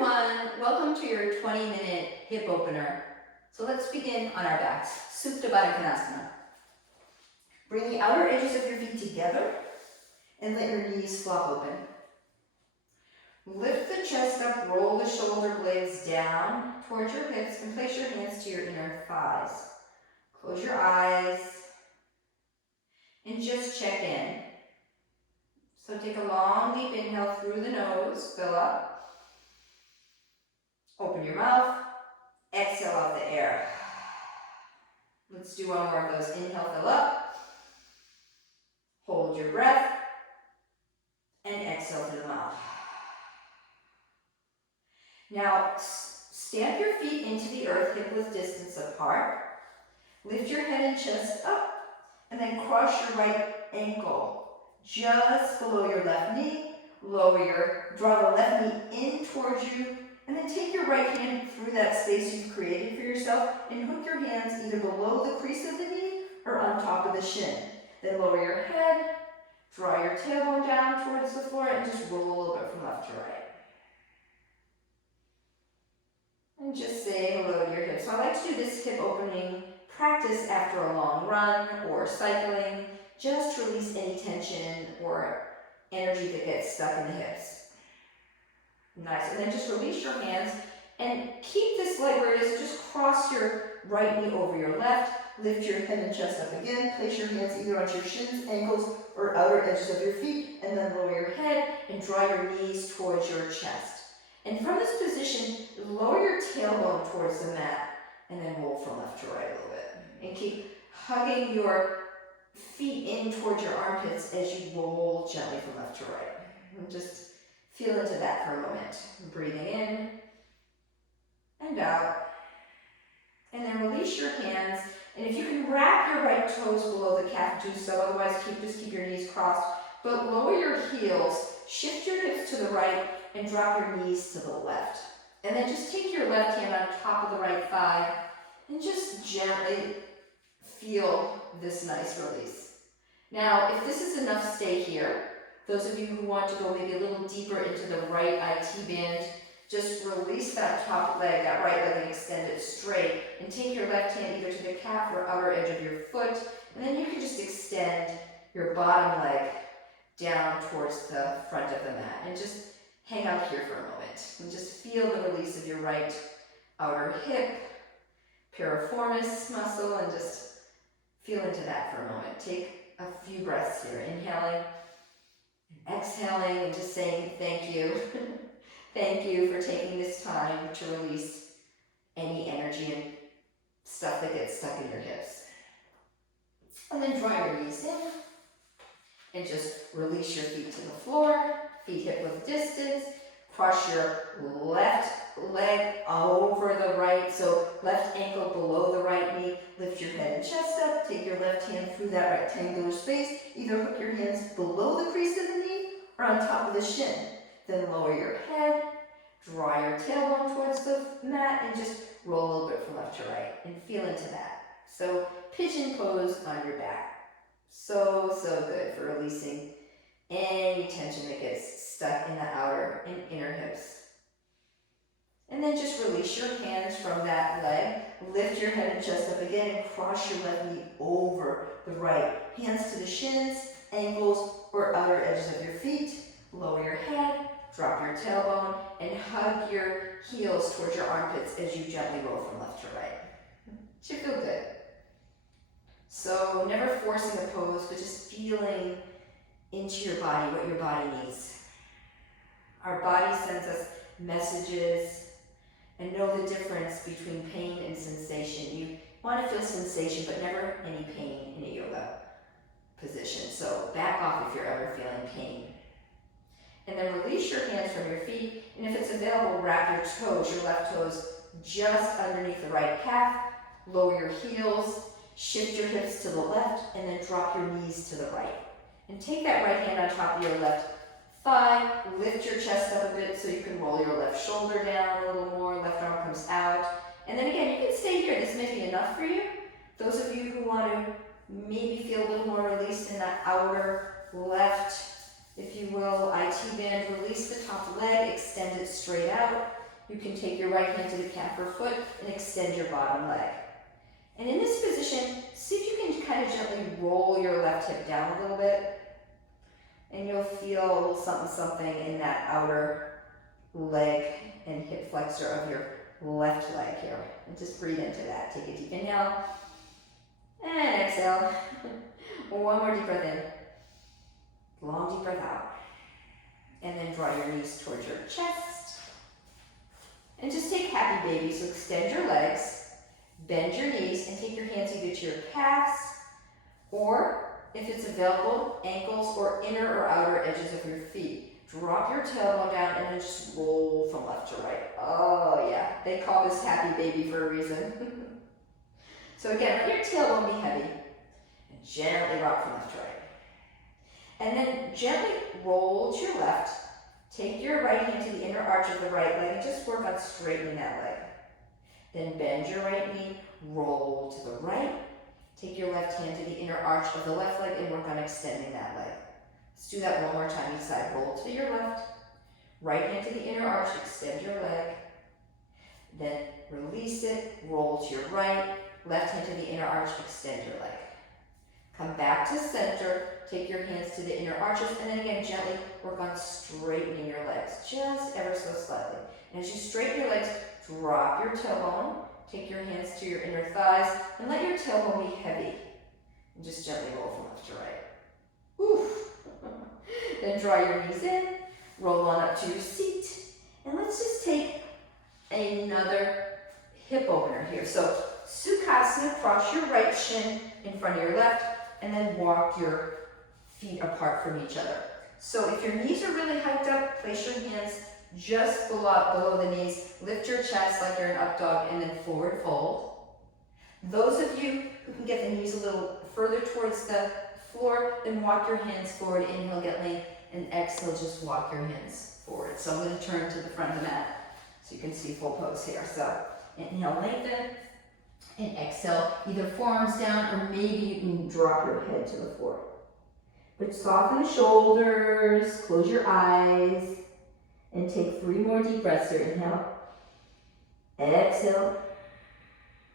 everyone, welcome to your 20-minute hip opener. So let's begin on our backs, Supta Baddha Konasana. Bring the outer edges of your feet together and let your knees flop open. Lift the chest up, roll the shoulder blades down towards your hips and place your hands to your inner thighs. Close your eyes and just check in. So take a long, deep inhale through the nose, fill up. Open your mouth, exhale out the air. Let's do one more of those. Inhale, fill up. Hold your breath. And exhale through the mouth. Now, stamp your feet into the earth, hip width distance apart. Lift your head and chest up. And then cross your right ankle just below your left knee. Draw the left knee in towards you. And then take your right hand through that space you've created for yourself and hook your hands either below the crease of the knee or on top of the shin. Then lower your head, draw your tailbone down towards the floor, and just roll a little bit from left to right. And just say hello to your hips. So I like to do this hip opening practice after a long run or cycling, just to release any tension or energy that gets stuck in the hips. Nice, and then just release your hands and keep this leg where it is. Just cross your right knee over your left, lift your head and chest up again, place your hands either onto your shins, ankles, or outer edges of your feet, and then lower your head and draw your knees towards your chest. And from this position, lower your tailbone towards the mat, and then roll from left to right a little bit. And keep hugging your feet in towards your armpits as you roll gently from left to right. And just feel into that for a moment. Breathing in and out. And then release your hands. And if you can wrap your right toes below the calf, do so. Otherwise, just keep your knees crossed. But lower your heels, shift your hips to the right, and drop your knees to the left. And then just take your left hand on top of the right thigh and just gently feel this nice release. Now, if this is enough, stay here. Those of you who want to go maybe a little deeper into the right IT band, just release that top leg, that right leg, and extend it straight. And take your left hand either to the calf or outer edge of your foot. And then you can just extend your bottom leg down towards the front of the mat. And just hang out here for a moment. And just feel the release of your right outer hip, piriformis muscle, and just feel into that for a moment. Take a few breaths here. Inhaling. Exhaling and just saying thank you. Thank you for taking this time to release any energy and stuff that gets stuck in your hips. And then draw your knees in and just release your feet to the floor, feet hip width distance. Cross your left leg over the right, so left ankle below the right knee. Lift your head and chest up. Take your left hand through that rectangular space. Either hook your hands below the crease of the knee or on top of the shin. Then lower your head, draw your tailbone towards the mat, and just roll a little bit from left to right and feel into that. So pigeon pose on your back. So good for releasing any tension that gets stuck in the outer and inner hips. And then just release your hands from that leg. Lift your head and chest up again and cross your left knee over the right. Hands to the shins, ankles, or outer edges of your feet. Lower your head, drop your tailbone, and hug your heels towards your armpits as you gently roll from left to right. It should feel good. So never forcing a pose, but just feeling into your body, what your body needs. Our body sends us messages, and know the difference between pain and sensation. You want to feel sensation, but never any pain in a yoga position. So back off if you're ever feeling pain. And then release your hands from your feet, and if it's available, wrap your toes, your left toes just underneath the right calf. Lower your heels, shift your hips to the left, and then drop your knees to the right. And take that right hand on top of your left thigh, lift your chest up a bit so you can roll your left shoulder down a little more, left arm comes out. And then again, you can stay here. This may be enough for you. Those of you who want to maybe feel a little more released in that outer left, if you will, IT band, release the top leg, extend it straight out. you can take your right hand to the calf or foot and extend your bottom leg. And in this position, see if you can kind of gently roll your left hip down a little bit. And you'll feel a little something in that outer leg and hip flexor of your left leg here. And just breathe into that. Take a deep inhale and exhale. One more deep breath in. Long deep breath out. And then draw your knees towards your chest. And just take happy baby. So extend your legs, bend your knees, and take your hands either to your calves or, if it's available, ankles or inner or outer edges of your feet. Drop your tailbone down and then just roll from left to right. Oh yeah, they call this happy baby for a reason. So again, let your tailbone be heavy and gently rock from left to right. And then gently roll to your left. Take your right hand to the inner arch of the right leg and just work on straightening that leg. Then bend your right knee, roll to the right. Take your left hand to the inner arch of the left leg and work on extending that leg. Let's do that one more time each side. Roll to your left, right hand to the inner arch, extend your leg. Then release it, roll to your right, left hand to the inner arch, extend your leg. Come back to center, take your hands to the inner arches, and then again gently work on straightening your legs, just ever so slightly. And as you straighten your legs, drop your tailbone, take your hands to your inner thighs, and let your tailbone be heavy. And just gently roll from left to right. Oof. Then draw your knees in, roll on up to your seat, and let's just take another hip opener here. So Sukhasana, cross your right shin in front of your left, and then walk your feet apart from each other. So if your knees are really hiked up, place your hands just below the knees. Lift your chest like you're an up dog, and then forward fold. Those of you who can get the knees a little further towards the floor, then walk your hands forward. Inhale, get length, and exhale, just walk your hands forward. So I'm going to turn to the front of the mat so you can see full pose here. So inhale, lengthen, and exhale, either forearms down or maybe you can drop your head to the floor. But soften the shoulders, close your eyes, and take 3 more deep breaths here. Inhale, exhale,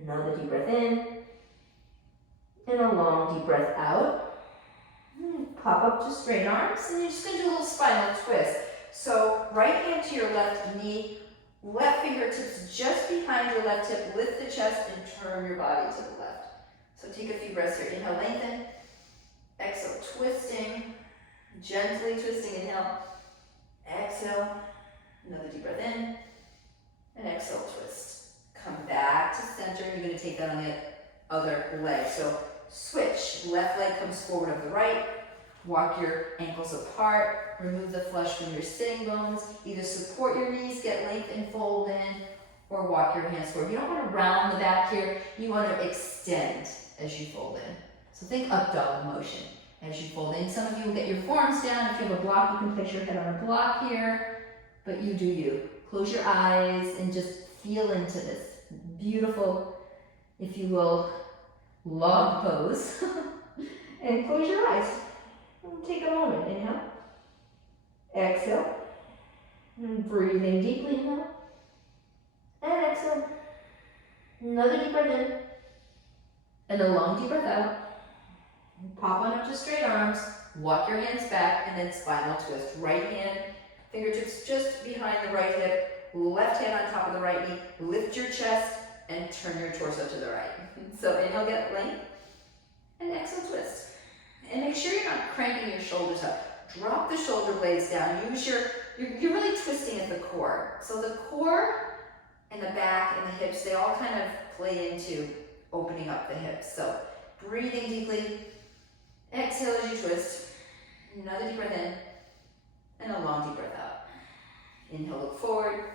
another deep breath in, and a long deep breath out. Pop up to straight arms, and you're just going to do a little spinal twist. So right hand to your left knee, left fingertips just behind your left hip, lift the chest and turn your body to the left. So take a few breaths here. Inhale, lengthen. Exhale, twisting. Gently twisting, inhale. Exhale, another deep breath in. And exhale, twist. Come back to center. You're going to take that on the other leg. So switch. Left leg comes forward of the right. Walk your ankles apart, remove the flesh from your sitting bones, either support your knees, get length and fold in, or walk your hands forward. You don't want to round the back here, you want to extend as you fold in. So think up dog motion as you fold in. Some of you will get your forearms down. If you have a block, you can place your head on a block here, but you do you. Close your eyes and just feel into this beautiful, if you will, log pose. And close your eyes. Take a moment. Inhale. Exhale. And breathe in deeply. Inhale. And exhale. Another deep breath in. And a long deep breath out. Pop on up to straight arms. Walk your hands back and then spinal twist. Right hand, fingertips just behind the right hip. Left hand on top of the right knee. Lift your chest and turn your torso to the right. So inhale, get length. And exhale, twist. And make sure you're not cranking your shoulders up. Drop the shoulder blades down. You're really twisting at the core. So the core and the back and the hips, they all kind of play into opening up the hips. So breathing deeply. Exhale as you twist. Another deep breath in. And a long deep breath out. Inhale, look forward.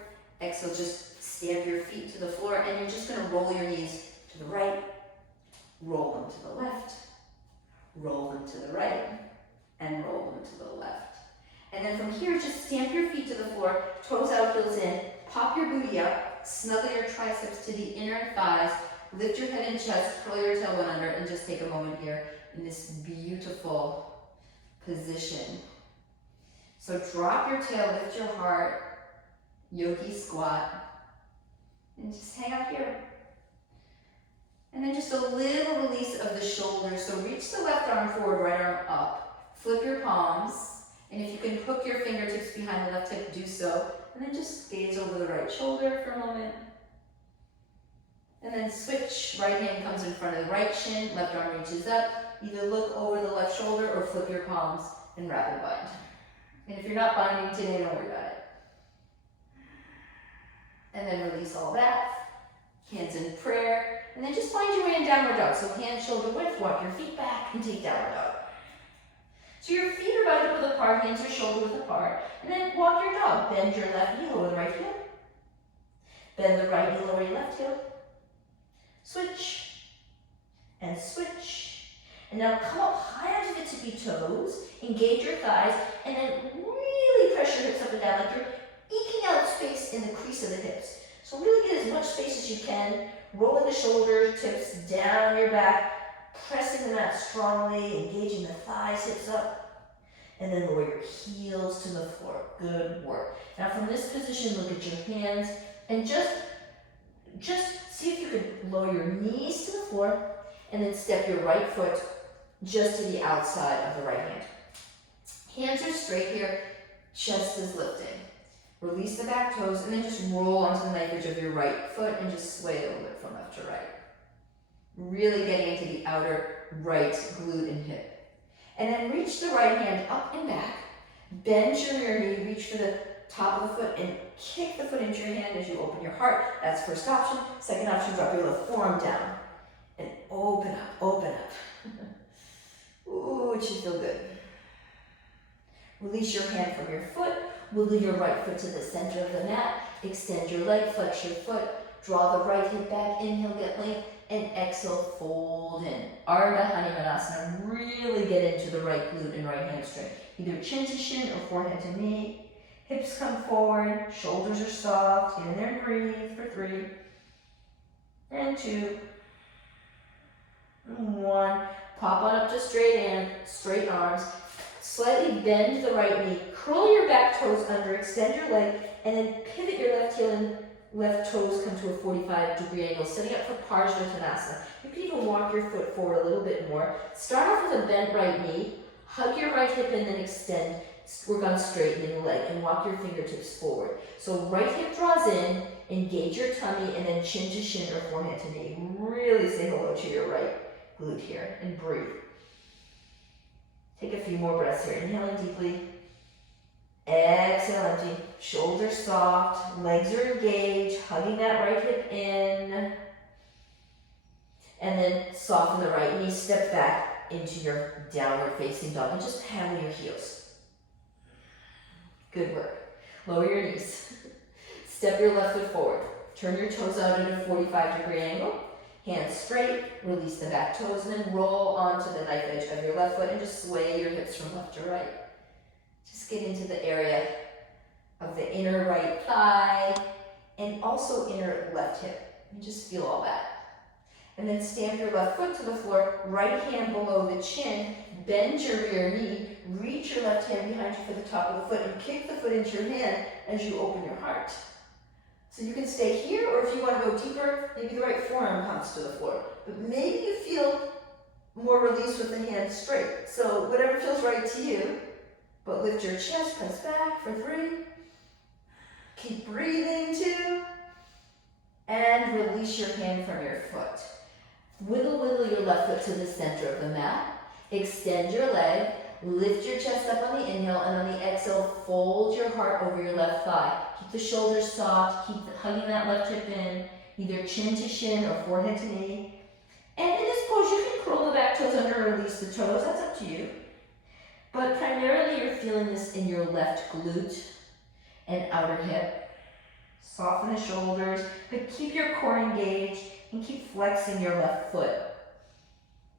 Exhale, just stamp your feet to the floor. And you're just going to roll your knees to the right. Roll them to the left. Roll them to the right, and roll them to the left. And then from here, just stamp your feet to the floor, toes out, heels in, pop your booty up, snuggle your triceps to the inner thighs, lift your head and chest, curl your tailbone under, and just take a moment here in this beautiful position. So drop your tail, lift your heart, yogi squat. And just hang out here. And then just a little release of the shoulders. So reach the left arm forward, right arm up. Flip your palms. And if you can hook your fingertips behind the left hip, do so. And then just gaze over the right shoulder for a moment. And then switch. Right hand comes in front of the right shin. Left arm reaches up. Either look over the left shoulder or flip your palms and rapid bind. And if you're not binding today, don't worry about it. And then release all that. Hands in prayer. And then just find your way in downward dog. So hands shoulder width, walk your feet back and take downward dog. So your feet are about hip width apart, hands are shoulder width apart. And then walk your dog. Bend your left knee, lower the right heel. Bend the right knee, lower your left heel. Switch. And switch. And now come up high onto the tippy toes. Engage your thighs. And then really press your hips up and down like you're eking out space in the crease of the hips. So really get as much space as you can. Rolling the shoulder tips down your back, pressing the mat strongly, engaging the thighs, hips up, and then lower your heels to the floor. Good work. Now from this position, look at your hands and just see if you can lower your knees to the floor and then step your right foot just to the outside of the right hand. Hands are straight here, chest is lifting. Release the back toes and then just roll onto the knife edge of your right foot and just sway a little bit from left to right. Really getting into the outer right glute and hip. And then reach the right hand up and back. Bend your rear knee, reach for the top of the foot and kick the foot into your hand as you open your heart. That's first option. Second option, drop your left forearm down and open up, open up. Ooh, it should feel good. Release your hand from your foot. Wiggle your right foot to the center of the mat. Extend your leg, flex your foot. Draw the right hip back, inhale, get length, and exhale, fold in. Ardha Hanumanasana. Really get into the right glute and right hamstring. Either chin to shin or forehead to knee. Hips come forward, shoulders are soft. Get in there and breathe for 3, and 2, and 1. Pop on up to straight arms. Slightly bend the right knee, curl your back toes under, extend your leg, and then pivot your left heel and left toes come to a 45-degree angle, setting up for Parsvottanasana. You can even walk your foot forward a little bit more. Start off with a bent right knee, hug your right hip and then extend, work on straightening the leg, and walk your fingertips forward. So right hip draws in, engage your tummy, and then chin to shin or forehead to knee. Really say hello to your right glute here, and breathe. Take a few more breaths here. Inhaling deeply. Exhale, empty. Shoulders soft. Legs are engaged. Hugging that right hip in. And then soften the right knee. Step back into your downward facing dog. And just paddle your heels. Good work. Lower your knees. Step your left foot forward. Turn your toes out at a 45-degree angle. Hands straight, release the back toes, and then roll onto the knife edge of your left foot and just sway your hips from left to right. Just get into the area of the inner right thigh and also inner left hip. And just feel all that. And then stamp your left foot to the floor, right hand below the chin, bend your rear knee, reach your left hand behind you for the top of the foot, and kick the foot into your hand as you open your heart. So you can stay here, or if you want to go deeper, maybe the right forearm comes to the floor. But maybe you feel more release with the hands straight. So whatever feels right to you. But lift your chest, press back for 3. Keep breathing, 2. And release your hand from your foot. Wiggle your left foot to the center of the mat. Extend your leg. Lift your chest up on the inhale, and on the exhale, fold your heart over your left thigh. Keep the shoulders soft, keep hugging that left hip in, either chin to shin or forehead to knee. And in this pose, you can curl the back toes under or release the toes, that's up to you. But primarily, you're feeling this in your left glute and outer hip. Soften the shoulders, but keep your core engaged and keep flexing your left foot.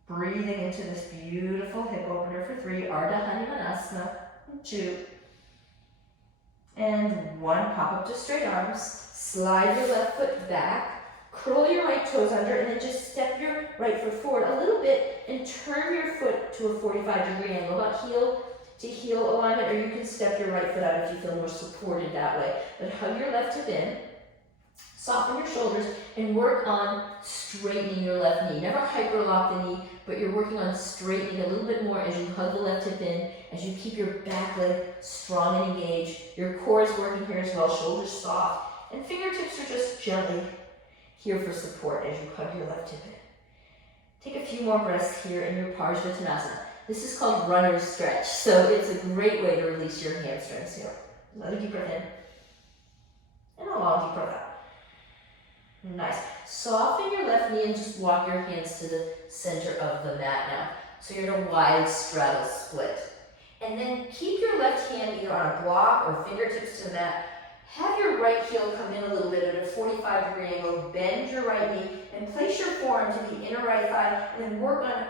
Breathing into this beautiful hip opener for 3, Ardha Hanumanasana, 2, and 1. Pop up to straight arms, slide your left foot back, curl your right toes under, and then just step your right foot forward a little bit and turn your foot to a 45-degree angle, about heel to heel alignment, or you can step your right foot out if you feel more supported that way. But hug your left hip in, soften your shoulders, and work on straightening your left knee. Never hyperlock the knee, but you're working on straightening a little bit more as you hug the left hip in, as you keep your back leg strong and engaged. Your core is working here as well, shoulders soft, and fingertips are just gently here for support as you hug your left hip in. Take a few more breaths here in your Parsvottanasana. This is called runner's stretch, so it's a great way to release your hamstrings here. Another deep breath in, and a long deep breath out. Nice. Soften your left knee and just walk your hands to the center of the mat now. So you're in a wide straddle split. And then keep your left hand either on a block or fingertips to the mat. Have your right heel come in a little bit at a 45-degree angle. Bend your right knee and place your forearm to the inner right thigh, and then work on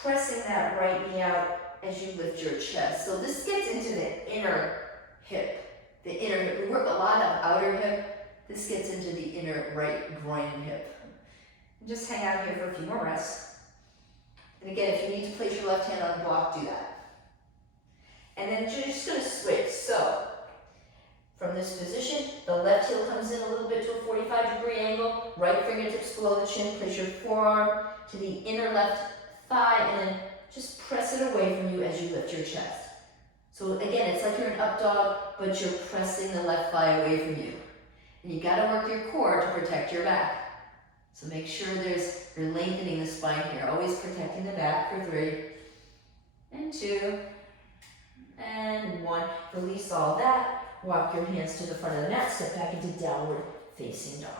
pressing that right knee out as you lift your chest. So this gets into the inner hip. The inner hip. We work a lot of outer hip. This gets into the inner right groin and hip. And just hang out here for a few more breaths. And again, if you need to place your left hand on the block, do that. And then you're just going to switch. So from this position, the left heel comes in a little bit to a 45-degree angle. Right fingertips below the chin. Place your forearm to the inner left thigh, and then just press it away from you as you lift your chest. So again, it's like you're an up dog, but you're pressing the left thigh away from you. And you gotta work your core to protect your back. So make sure you're lengthening the spine here, always protecting the back for 3, and 2, and 1. Release all that. Walk your hands to the front of the mat, step back into downward facing dog.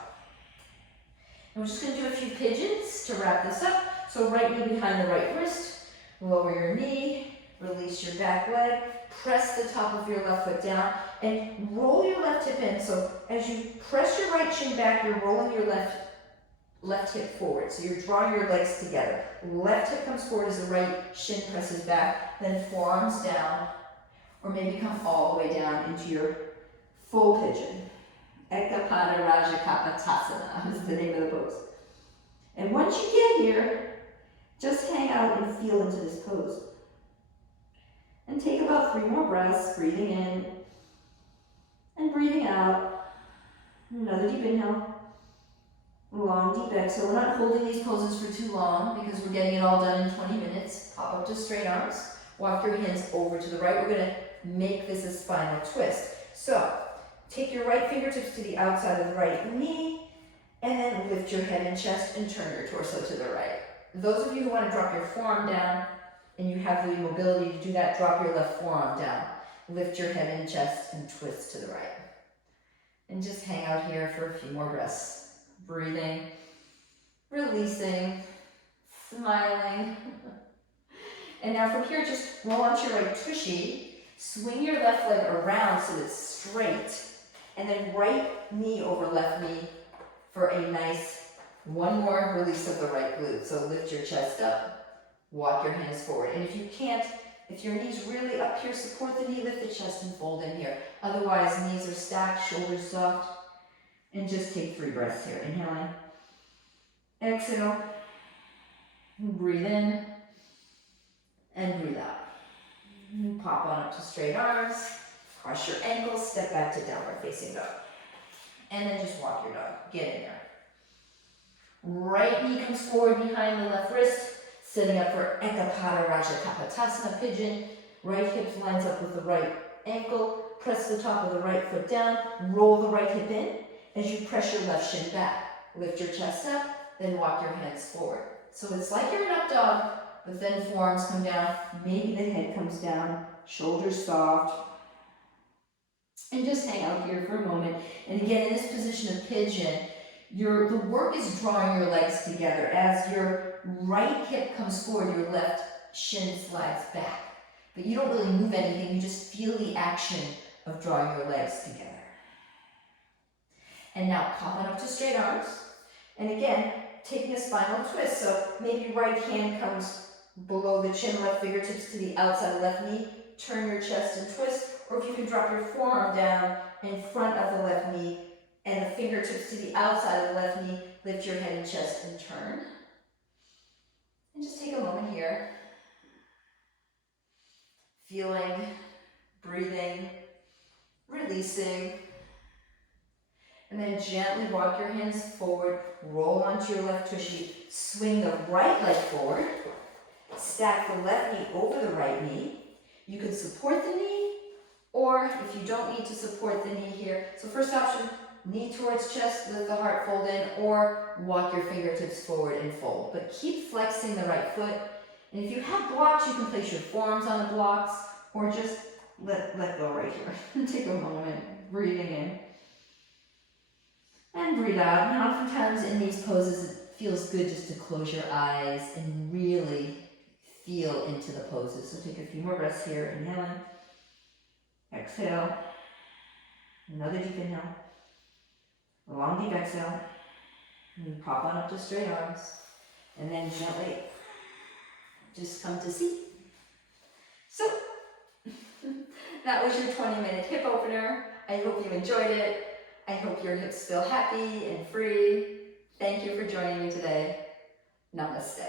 And we're just gonna do a few pigeons to wrap this up. So right knee behind the right wrist, lower your knee, release your back leg, press the top of your left foot down, and roll your left hip in. So as you press your right shin back, you're rolling your left hip forward. So you're drawing your legs together. Left hip comes forward as the right shin presses back, then forearms down, or maybe come all the way down into your full pigeon. Ekapada Raja Kapotasana is the name of the pose. And once you get here, just hang out and feel into this pose. And take about 3 more breaths, breathing in and breathing out. Another deep inhale, long deep exhale. We're not holding these poses for too long because we're getting it all done in 20 minutes. Pop up to straight arms, walk your hands over to the right. We're gonna make this a spinal twist. So take your right fingertips to the outside of the right knee, and then lift your head and chest and turn your torso to the right. Those of you who want to drop your forearm down and you have the mobility to do that, drop your left forearm down. Lift your head and chest and twist to the right. And just hang out here for a few more breaths. Breathing, releasing, smiling. And now from here, just roll onto your right tushy, swing your left leg around so it's straight, and then right knee over left knee for a nice one more release of the right glute. So lift your chest up, walk your hands forward. And if you can't, if your knee's really up here, support the knee, lift the chest and fold in here. Otherwise, knees are stacked, shoulders soft. And just take 3 breaths here. Inhaling, exhale, breathe in, and breathe out. And pop on up to straight arms, cross your ankles, step back to downward facing dog. And then just walk your dog, get in there. Right knee comes forward behind the left wrist, setting up for Ekapada Raja Kapotasana pigeon. Right hip lines up with the right ankle. Press the top of the right foot down. Roll the right hip in as you press your left shin back. Lift your chest up, then walk your hands forward. So it's like you're an up dog, but then forearms come down. Maybe the head comes down, shoulders soft. And just hang out here for a moment. And again, in this position of pigeon, the work is drawing your legs together. As your right hip comes forward, your left shin slides back. But you don't really move anything, you just feel the action of drawing your legs together. And now popping up to straight arms. And again, taking a spinal twist. So maybe right hand comes below the chin, left fingertips to the outside of left knee. Turn your chest and twist. Or if you can drop your forearm down in front of the left knee and the fingertips to the outside of the left knee, lift your head and chest and turn. And just take a moment here. feeling, breathing, releasing. And then gently walk your hands forward, roll onto your left tushy, swing the right leg forward, stack the left knee over the right knee. You can support the knee, or if you don't need to support the knee here, so first option, knee towards chest, lift the heart, fold in, or walk your fingertips forward and fold. But keep flexing the right foot. And if you have blocks, you can place your forearms on the blocks, or just let go right here. Take a moment, breathing in. And breathe out. And oftentimes in these poses, it feels good just to close your eyes and really feel into the poses. So take a few more breaths here. Inhaling. Exhale. Another deep inhale. A long deep exhale. And you pop on up to straight arms. And then gently just come to seat. So that was your 20-minute hip opener. I hope you enjoyed it. I hope your hips feel happy and free. Thank you for joining me today. Namaste.